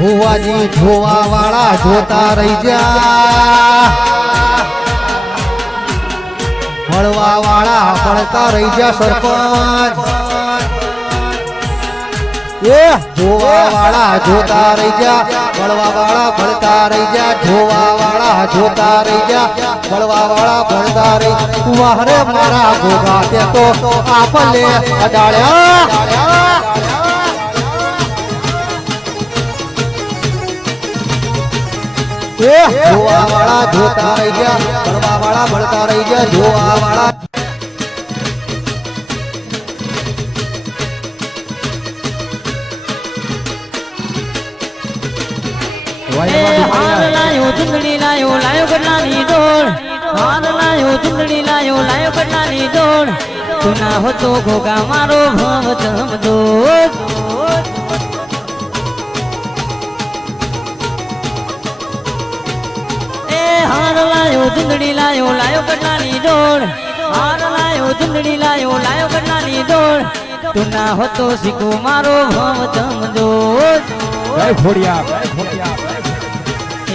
ભુવાજી જોવા વાળા જોતા રહી જા મળવા વાળા મળતા રહી જા સરપંચ. એ જોવા વાળા જોતા રહી જા મળવા વાળા ભણતા રહી જા જોવા વાળા જોતા રહી જા મળવા વાળા ભણતા રહી વાહરે મારા ગોગા, તે તો આપલે અડાળ્યા. એ! જોવા વાળા જોતા રહી ગયા મળવા વાળા ભણતા રહી ગયા જોવા વાળા એ હાર લાયો ચુંદડી લાયો લાયો ગઢલાની ડોળ હાર લાયો ચુંદડી લાયો લાયો ગઢલાની ડોળ તું ના હતો ગોગા મારો ભવ જમદો એ લાયો ચુંદડી લાયો લાયો કટલાની ડોળ હાર લાયો ચુંદડી લાયો લાયો કટલાની ડોળ તું ના હતો શીખો મારો ભવ જમદો જય ખોડિયા જય ખોડિયા.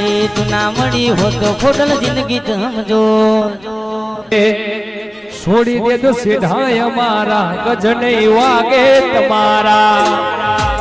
એ તું ના મળી હોતો તો ખોટલ જિંદગી સમજો છોડી દેજો સીધા અમારા ગજ નહીં વાગે તમારા.